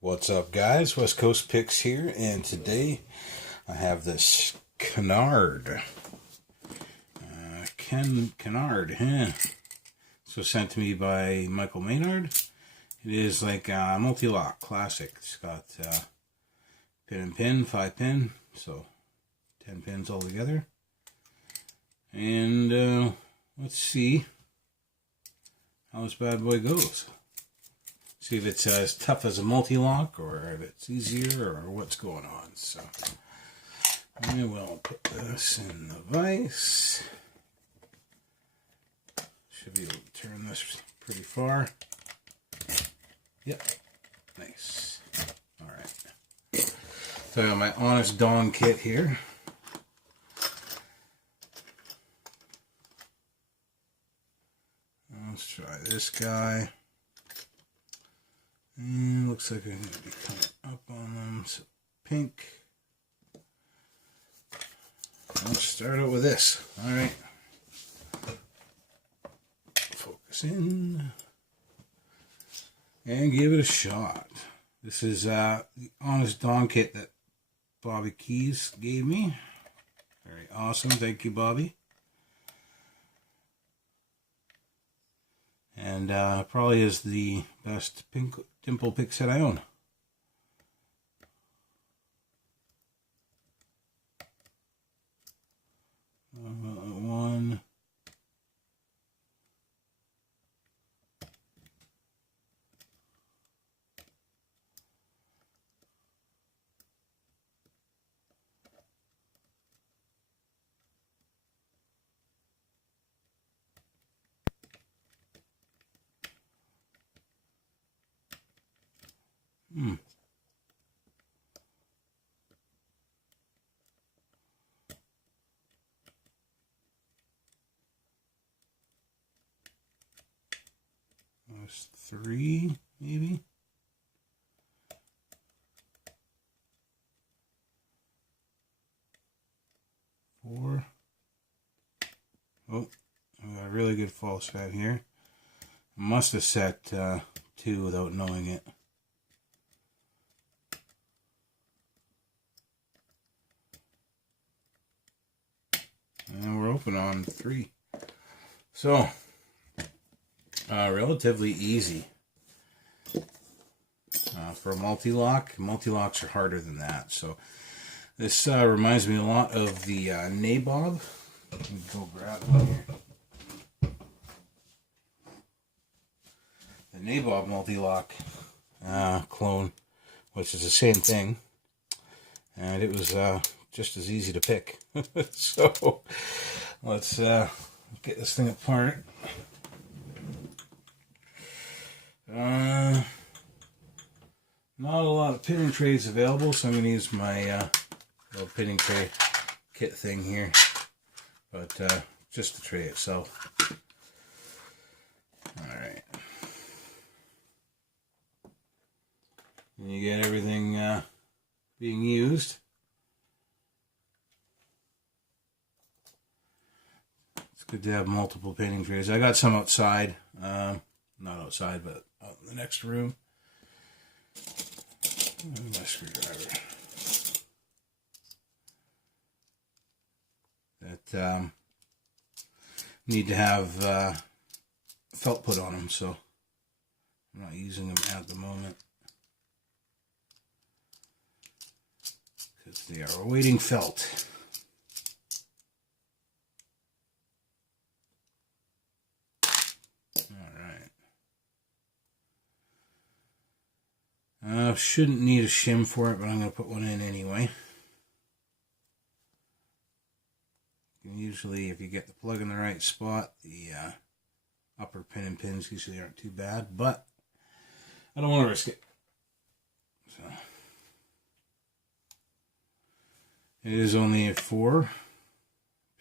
What's up, guys? West Coast Picks here, and today I have this Kenard. Kenard, So sent to me by Michael Maynard. It is like a multi-lock classic. It's got pin and pin, 5 pin, so 10 pins altogether. And let's see how this bad boy goes. See if it's as tough as a multi-lock or if it's easier or what's going on. So I will put this in the vise. Should be able to turn this pretty far. Yep, nice. All right. So I got my Honest Dawn kit here. Let's try this guy. And looks like I'm going to be coming up on them. So pink. Let's start out with this. Alright. Focus in. And give it a shot. This is the Honest Dawn kit that Bobby Keys gave me. Very awesome. Thank you, Bobby. And probably is the best pink dimple pick set I own. One. There's 3, maybe. 4. Oh, I got a really good false set here. I must have set 2 without knowing it. And we're open on 3. So, relatively easy for a multi-lock. Multi-locks are harder than that. So this reminds me a lot of the Nabob. Let me go grab one here. The Nabob multi-lock clone, which is the same thing, and it was just as easy to pick. So let's get this thing apart. Not a lot of pinning trays available, so I'm going to use my little pinning tray kit thing here, but just the tray itself. Alright. And you get everything being used. It's good to have multiple pinning trays. I got some outside, not outside, but out in the next room. And my screwdriver. That need to have felt put on them, so I'm not using them at the moment because they are awaiting felt. Shouldn't need a shim for it, but I'm going to put one in anyway. Usually, if you get the plug in the right spot, the upper pin and pins usually aren't too bad, but I don't want to risk it. So it is only a 4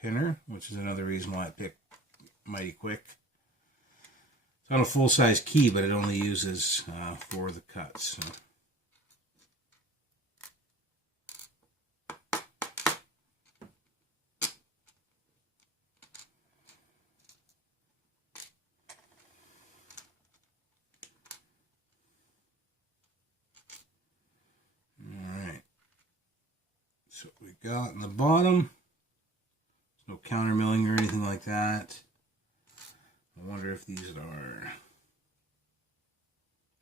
pinner, which is another reason why I picked Mighty Quick. It's on a full-size key, but it only uses 4 of the cuts. So. So what we got in the bottom. There's no counter milling or anything like that. I wonder if these are...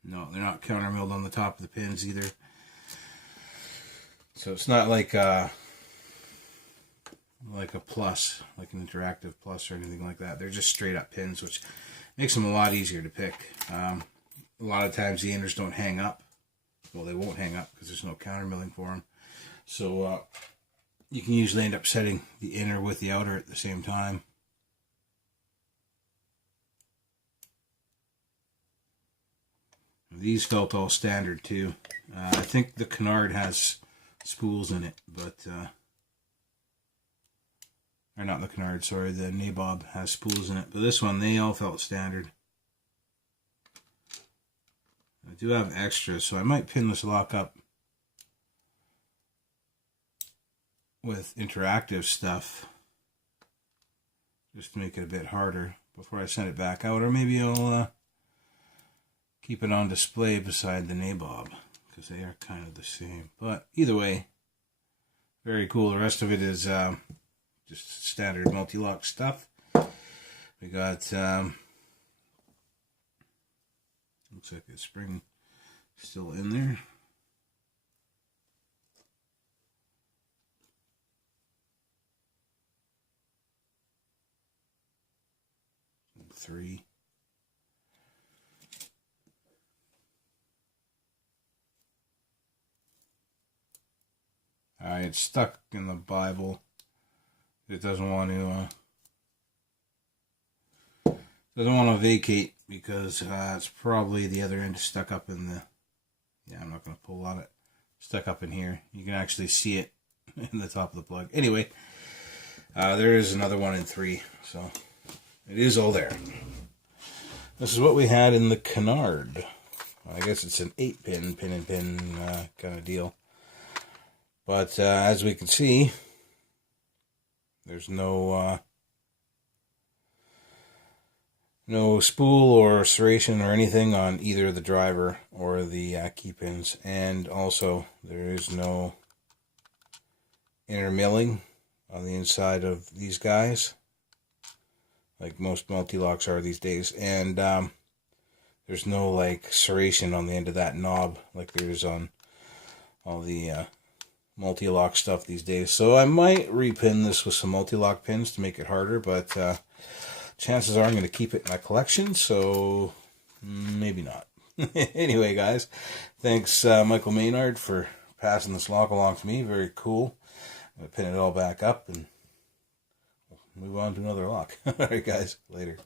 No, they're not counter milled on the top of the pins either. So it's not like a plus, like an interactive plus or anything like that. They're just straight up pins, which makes them a lot easier to pick. A lot of times the inners don't hang up. Well, they won't hang up because there's no counter milling for them. So you can usually end up setting the inner with the outer at the same time. These felt all standard too. I think the Kenard has spools in it, but or not the Kenard, sorry, the Nabob has spools in it. But this one, they all felt standard. I do have extras, so I might pin this lock up with interactive stuff just to make it a bit harder before I send it back out, or maybe I'll keep it on display beside the Nabob because they are kind of the same. But either way, very cool. The rest of it is just standard multi-lock stuff. We got looks like a spring still in there. Three. It's stuck in the Bible. It doesn't want to vacate because it's probably the other end stuck up in the. Yeah, I'm not going to pull on it. Stuck up in here. You can actually see it in the top of the plug. Anyway, there is another one in 3, so it is all there. This is what we had in the Kenard. I guess it's an 8-pin, pin-and-pin kind of deal. But as we can see, there's no spool or serration or anything on either the driver or the key pins, and also there is no inner milling on the inside of these guys, like most multi-locks are these days, and there's no like serration on the end of that knob like there is on all the multi-lock stuff these days. So I might repin this with some multi-lock pins to make it harder, but chances are I'm going to keep it in my collection, so maybe not. Anyway, guys, thanks Michael Maynard for passing this lock along to me. Very cool. I'm going to pin it all back up and move on to another lock. Alright guys, later.